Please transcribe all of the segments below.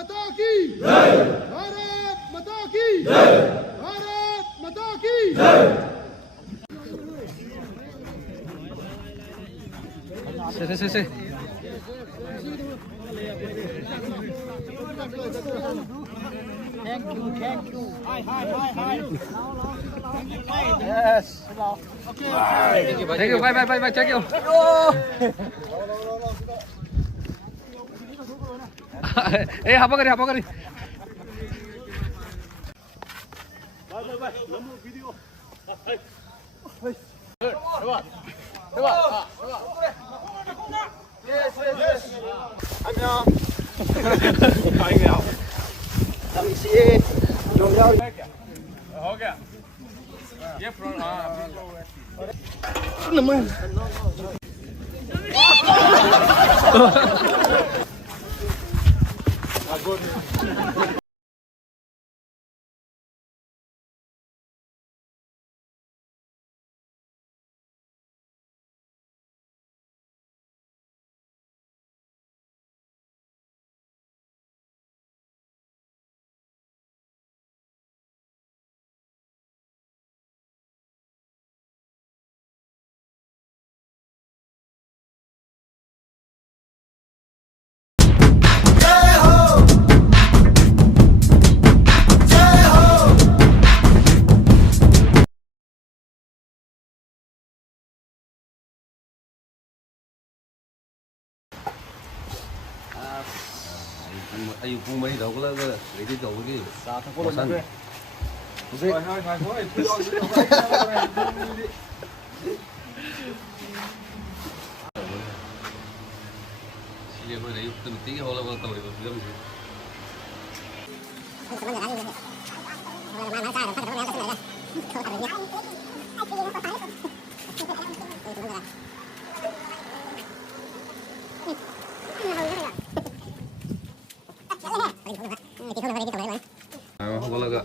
माता की जय। भारत माता की जय। भारत माता की जय। से Thank you. Hi. Yes. Okay. Thank you. Bye. Thank you. Eh, apa kali? Bye. Lamu video. Yes. 안녕. 안녕. 잠시 용량. हो गया ये फ्रंट नमन Ayun pong may daw ko lang ready daw ko din. Sa atin ko lang na. Sige ko na yung tumitiga wala wala tawag ko film. Không có lơ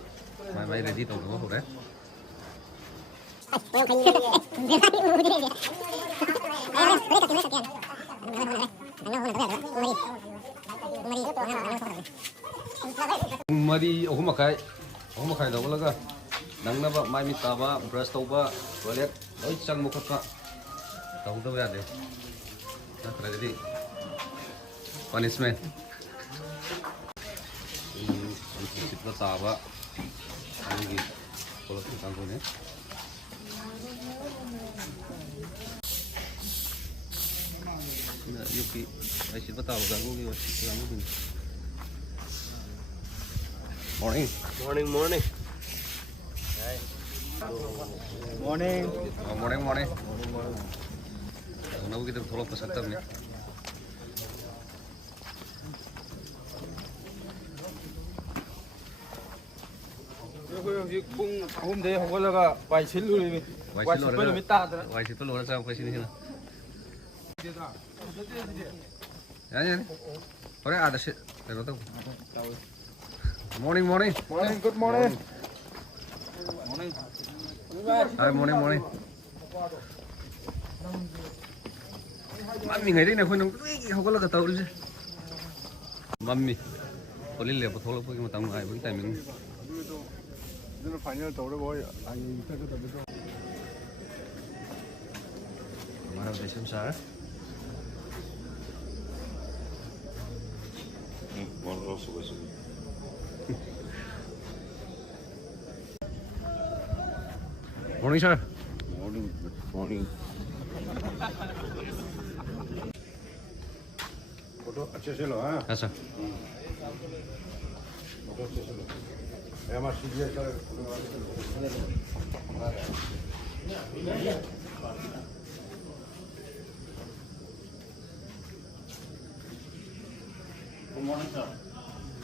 mày ready tàu đúng không đấy? Mari aku makai dah laga. Nang na ba mai mita ba brush tau ba toilet oi chang mo ka tau dah ya deh. Nah ready punishment. Kita tahu ini kalau kita guna. Nah, yuki, masih tahu ganggu ni masih ganggu ni. Morning. Morning. Now kita follow peserta ni. gung hôm đấy không có là vài chín luôn đi vài chín luôn mới ta rồi Vài chín luôn sao vài chín ni? Ya. Orang ada sih, saya tahu. Morning. good morning Hi, morning. Mami ngày đấy này khuyên ông không có là cái tàu đi chứ. Mami, có liên lạc với thằng mà tao ngài vẫn tại mình. nó phải nhớ tàu đó boy anh cái tàu đó Mana udah semsar? Morning, sir. morning photo अच्छे से लो हाँ Yes, sir. Photo अच्छे से लो हमारा serial का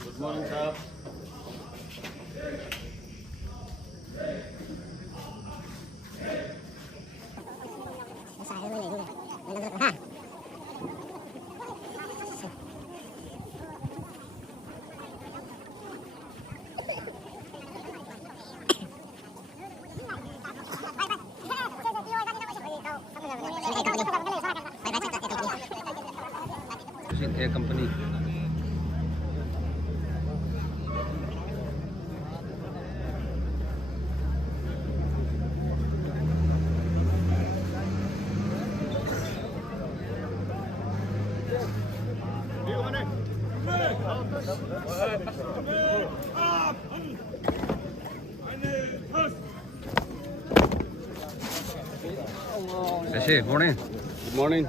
Good morning, sir. Air company. Hey, morning. Good morning.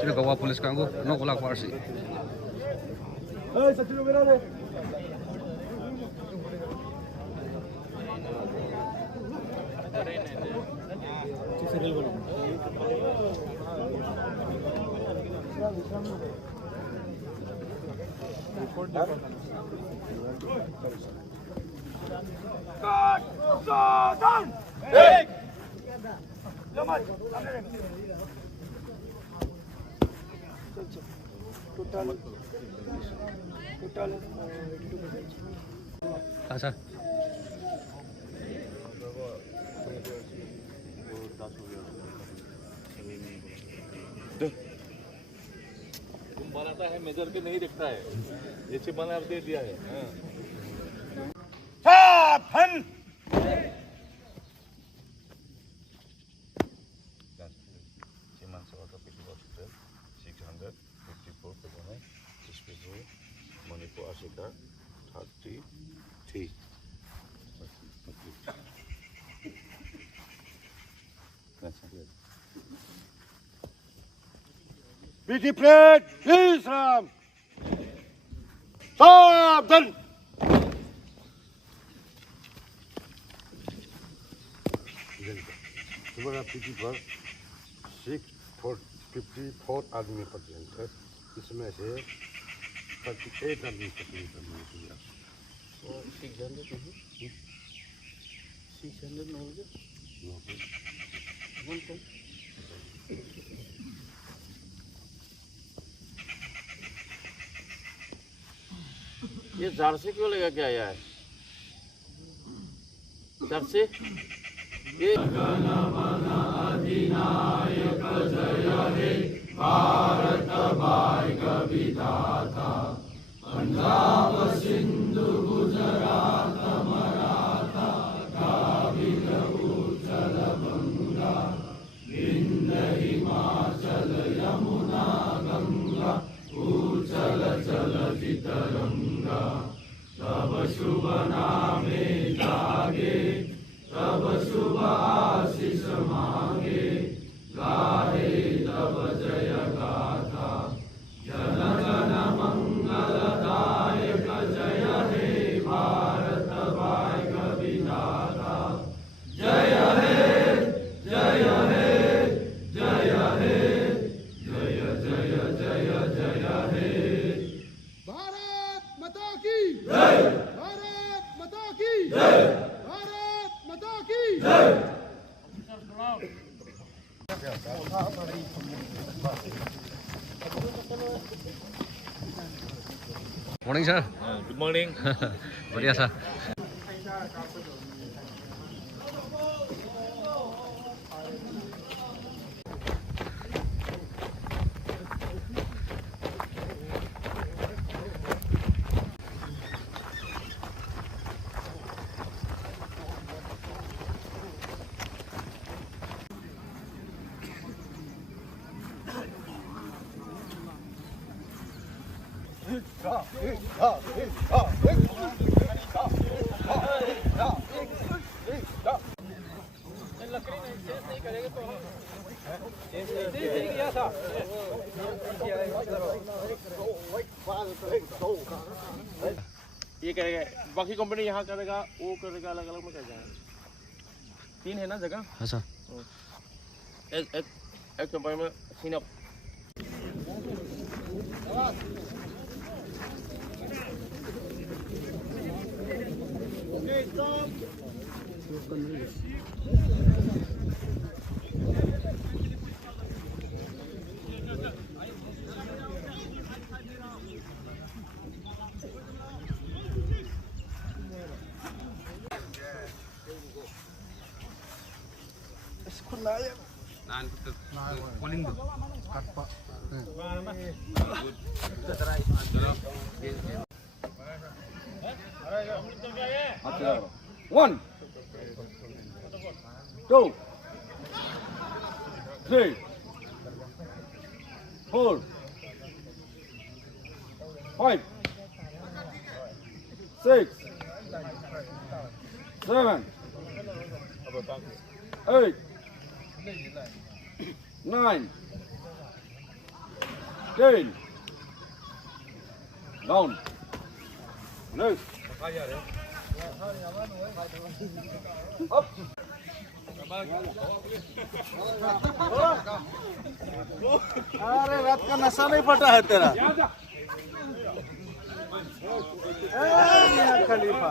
Sino kawa pulis kanggo, no kulak parsi. Asa? बनाता है major के नहीं दिखता है ये चिप बना दे दिया है Manipur IRB 33 BT plate, please, Ram. Stop, done. तुम्हारा पीटी पर 54 आदमी पर्यंत है, इसमें से 38 आदमी तकलीफ है। 600 ये जर्सी क्यों लेकर के आया है जर्सी ये भारत माता की जय। भारत माता की जय। भारत माता की जय। Morning, sir. Good morning. बढ़िया sir. ये करेगा बाकी कंपनी यहाँ करेगा वो करेगा अलग अलग में करेगा 3 है ना जगह हाँ sir. एक कंपनी में 3 Nahan ko kuling do. One, two, three, four, five, six, seven, 8, 9, 10. Down. Next. Up. अरे रात का नशा नहीं पटा है तेरा मियां खलीफा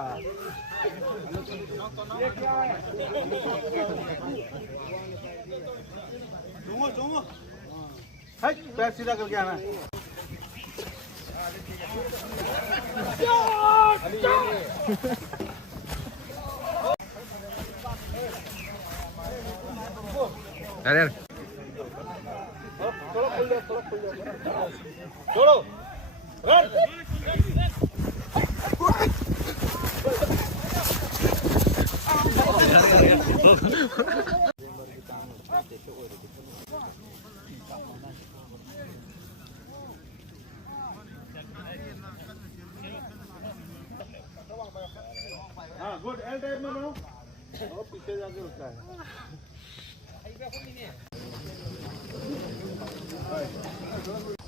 पैर सीधा करके आना Ayan. छोड़ो रन हाँ गुड एल टाइप में बनो और पीछे जाके होता है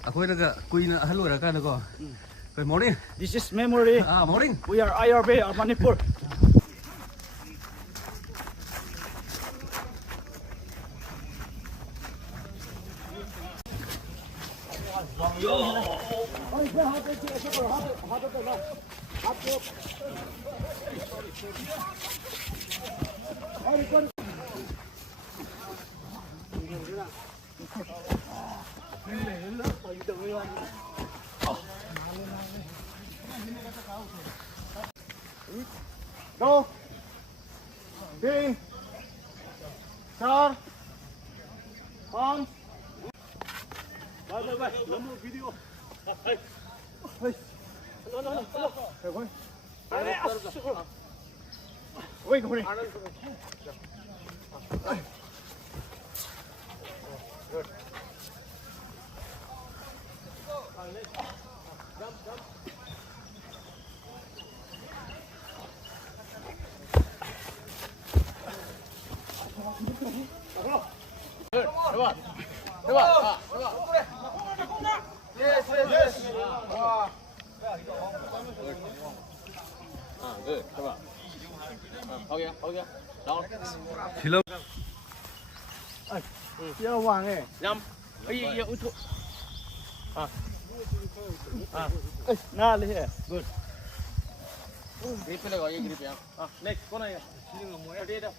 Ako naga kuy na halura ka nako. Good morning. This is memory. Morning. We are IRB of Manipur. दो तीन चार पाँच बाय बाय लंबो वीडियो अरे वही घोड़े Hello. Chưa hoàng ấy. nhâm ấy út thụ Na đi hè. Good. grip पे लगाओ ये grip यहाँ next कौन आएगा अरे इधर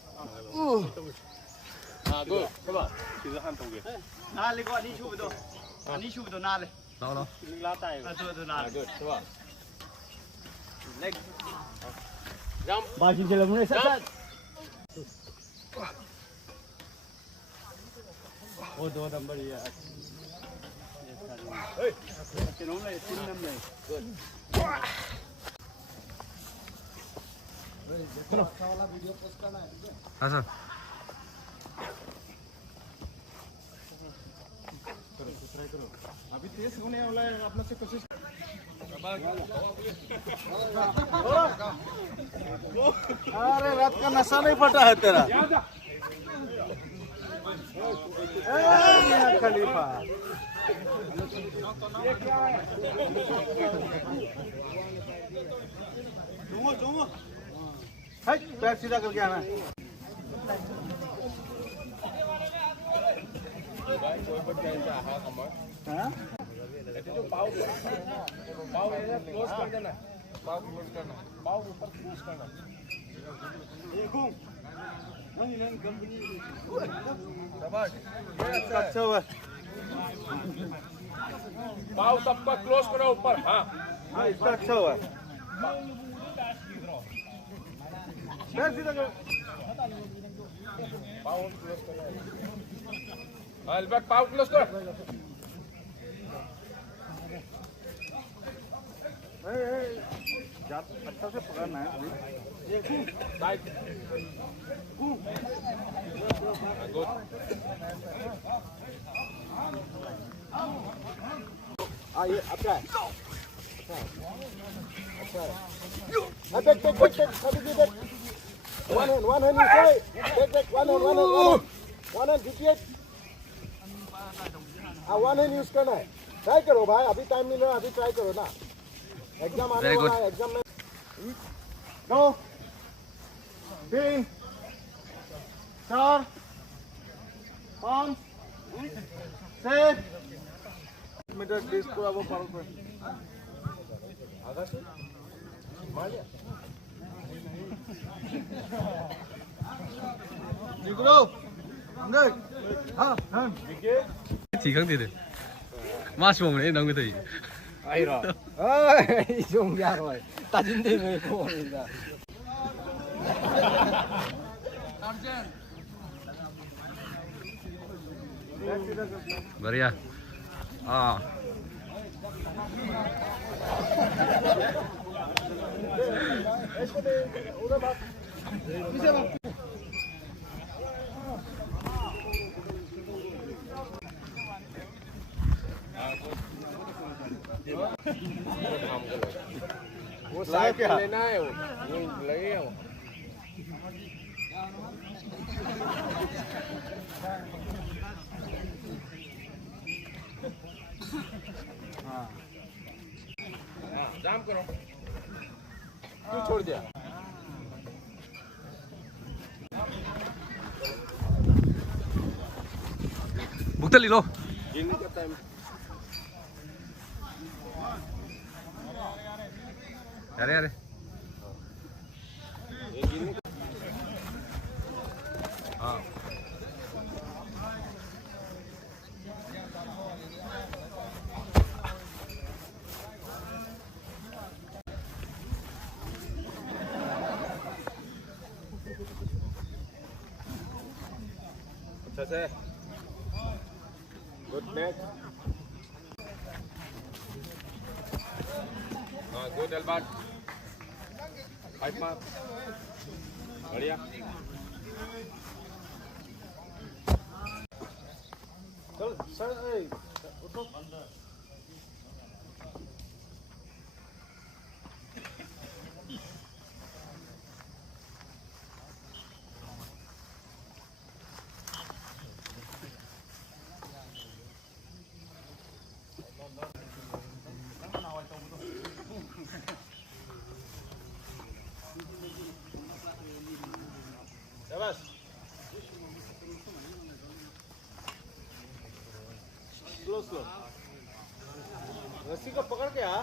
good coba सीधा हाथ हो गया Na đi gọi đi chụp đồ. Đi chụp đồ na đi. Đâu đâu. लाता है Đồ na. good coba next jump Ba chỉ làm này sát sát. Ô đồ đâm bari à. Ê, cái nón này xin năm này. good Asa. अभी तेज होने वाला है अपना से कोशिश अरे रात का नशा नहीं पटा है तेरा मियां खलीफा पैर सीधा करके आना हाँ पाव क्लोज कर देना, पाव क्लोज करना, पाव ऊपर क्लोज करना। अच्छा हुआ पाव सबका क्लोज करो ऊपर। हाँ हाँ इसका अच्छा हुआ पाव क्लोज करो। हाँ अल्बर्ट पाव क्लोज करो। अच्छा से पकड़ना है Right. Good. ये अच्छा है, अच्छा है। Back, one hand, inside. Back, one hand, one hand, 58. one hand use करना है। ट्राई करो भाई, अभी टाइम मिल रहा है, अभी ट्राई करो ना। एग्जाम आने Very वाला good. है, एग्जाम में। दो, तीन, चार, पाँच, छः। मीटर डिस्क को अब पार कर निकलो नहीं हाँ हाँ 지강대들 마시 보면 애 나온 거 돼. 아이라. 이 종자로 따진데 왜 고원이다. बढ़िया हाँ वो साइड पे लेना है, वो लगेगा वो। हाँ जाम करो। क्यों छोड़ दिया? 목덜 리로 गिनने का टाइम। 야래 야래 हाँ अच्छा से गुड नेक। हाँ गुड एल्बर्ट, 5 मार्क बढ़िया। चल सर उठो शाबाश। स्लो स्लो रस्सी को पकड़ के आ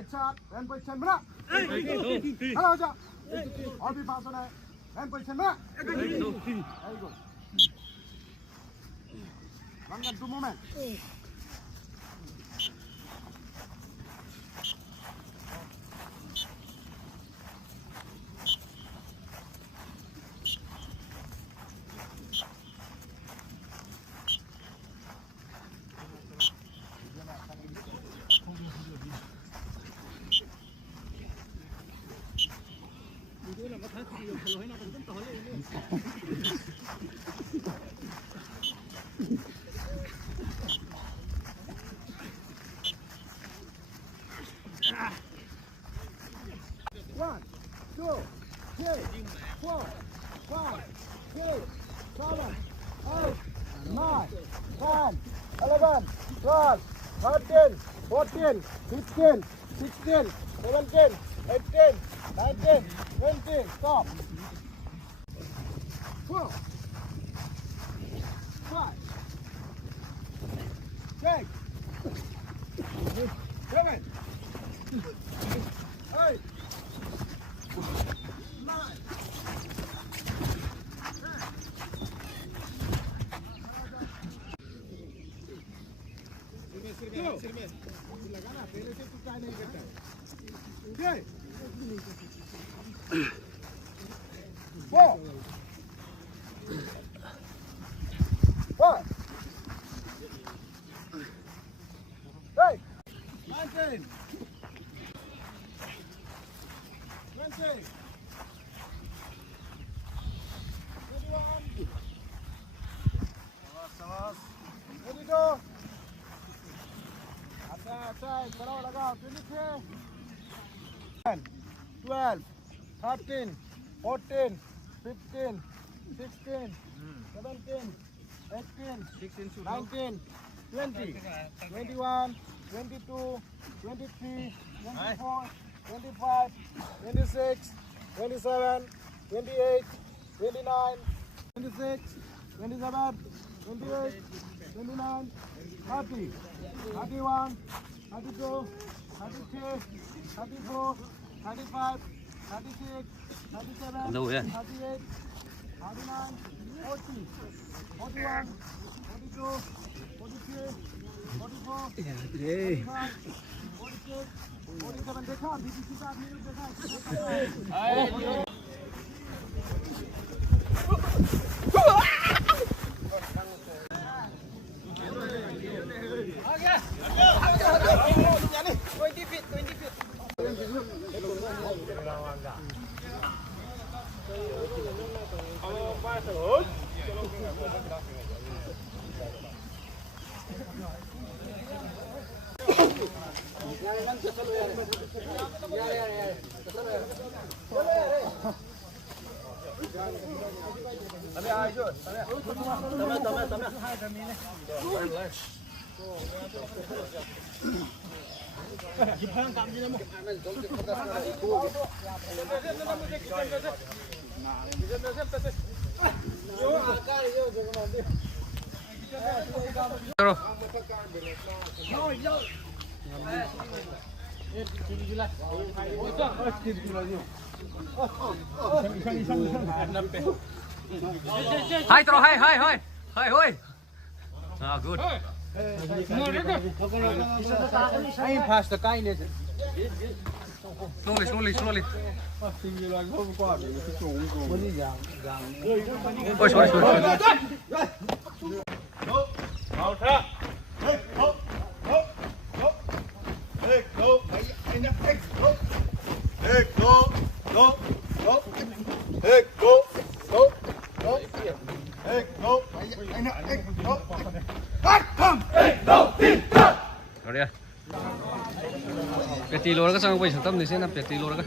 अच्छा, रन पोजीशन बना। खड़ा हो जा। और भी पास होना है। रन पोजीशन बना। Very good. One and two movement. One, two, three, 4, 5, 6, 7, 8, 9, 10, 11, 12, 13, 14, 15, 16, 17, 18, 19, 20. Stop. 4, लगाना पहले से तू ट्राई नहीं करता ओके 4 5 8 19 20 12, 13, 14, 15, 16, 17, 18, 19, 20, 21, 22, 23, 24, 25, 26, 27, 28, 29, 26, 27, 28, 29, 30, 31, 32, 33, 34, 35, 36, 37, Đâu vậy? 38, 39, 40, 41, 42, 43, 44, 45, 46, 47 देखा बीबीसी का आदमी देखा Rồi. Hai tro hai hai hai hai hoi. Ah good. Aim past the kindness. Slowly slowly slowly. Ôi sorry sorry. Mau ra. Rồi đi. Peti lô cái sang quay sản tâm thì sẽ làm peti lô cái.